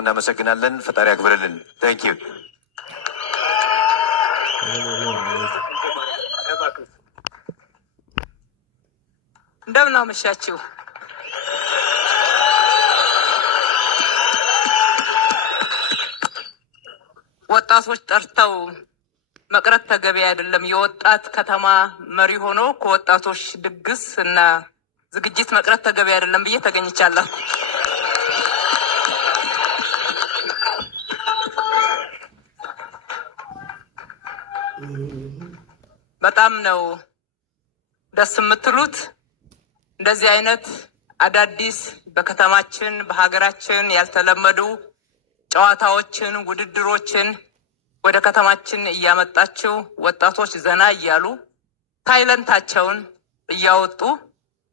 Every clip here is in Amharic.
እናመሰግናለን። ፈጣሪ ያክብርልን። ታንክ ዩ። እንደምን አመሻችሁ። ወጣቶች ጠርተው መቅረት ተገቢ አይደለም። የወጣት ከተማ መሪ ሆኖ ከወጣቶች ድግስ እና ዝግጅት መቅረት ተገቢ አይደለም ብዬ ተገኝቻለሁ። በጣም ነው ደስ የምትሉት። እንደዚህ አይነት አዳዲስ በከተማችን በሀገራችን ያልተለመዱ ጨዋታዎችን፣ ውድድሮችን ወደ ከተማችን እያመጣችው ወጣቶች ዘና እያሉ ታይለንታቸውን እያወጡ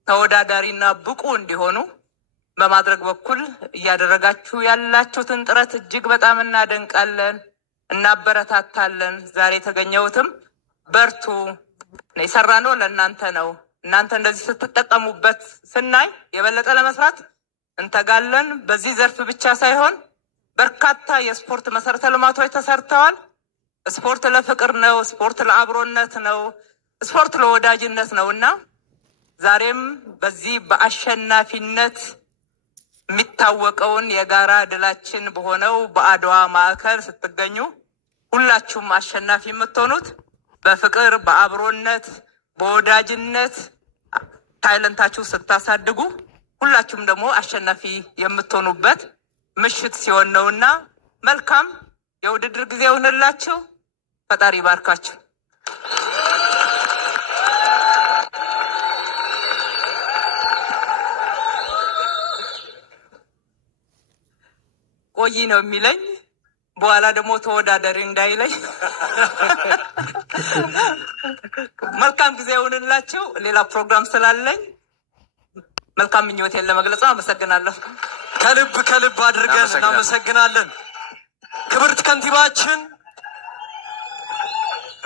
ተወዳዳሪና ብቁ እንዲሆኑ በማድረግ በኩል እያደረጋችሁ ያላችሁትን ጥረት እጅግ በጣም እናደንቃለን፣ እናበረታታለን። ዛሬ የተገኘሁትም በርቱ፣ የሰራነው ለእናንተ ነው። እናንተ እንደዚህ ስትጠቀሙበት ስናይ የበለጠ ለመስራት እንተጋለን። በዚህ ዘርፍ ብቻ ሳይሆን በርካታ የስፖርት መሰረተ ልማቶች ተሰርተዋል። ስፖርት ለፍቅር ነው፣ ስፖርት ለአብሮነት ነው፣ ስፖርት ለወዳጅነት ነው እና ዛሬም በዚህ በአሸናፊነት የሚታወቀውን የጋራ ድላችን በሆነው በአድዋ ማዕከል ስትገኙ ሁላችሁም አሸናፊ የምትሆኑት በፍቅር፣ በአብሮነት፣ በወዳጅነት ታይለንታችሁ ስታሳድጉ ሁላችሁም ደግሞ አሸናፊ የምትሆኑበት ምሽት ሲሆን ነውና መልካም የውድድር ጊዜ ይሁንላችሁ። ፈጣሪ ይባርካችሁ። ቆይ ነው የሚለኝ፣ በኋላ ደግሞ ተወዳዳሪ እንዳይለኝ። መልካም ጊዜ ይሁንላችሁ። ሌላ ፕሮግራም ስላለኝ መልካም ምኞቴን ለመግለጽ አመሰግናለሁ። ከልብ አድርገን እናመሰግናለን። ክብርት ከንቲባችን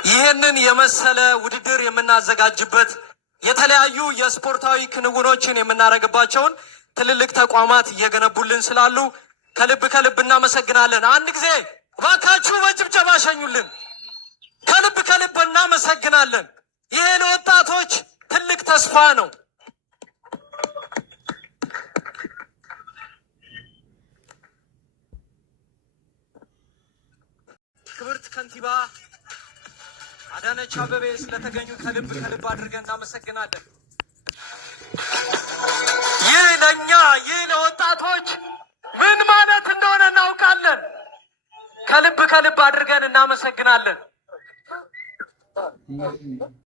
ይህንን የመሰለ ውድድር የምናዘጋጅበት የተለያዩ የስፖርታዊ ክንውኖችን የምናደርግባቸውን ትልልቅ ተቋማት እየገነቡልን ስላሉ ከልብ እናመሰግናለን። አንድ ጊዜ እባካችሁ በጭብጨባ ሸኙልን። ከልብ እናመሰግናለን። ይሄ ለወጣቶች ትልቅ ተስፋ ነው። ክብርት ከንቲባ አዳነች አቤቤ ስለተገኙ ከልብ አድርገን እናመሰግናለን። ይህ ለእኛ ይህ ለወጣቶች ምን ማለት እንደሆነ እናውቃለን። ከልብ አድርገን እናመሰግናለን።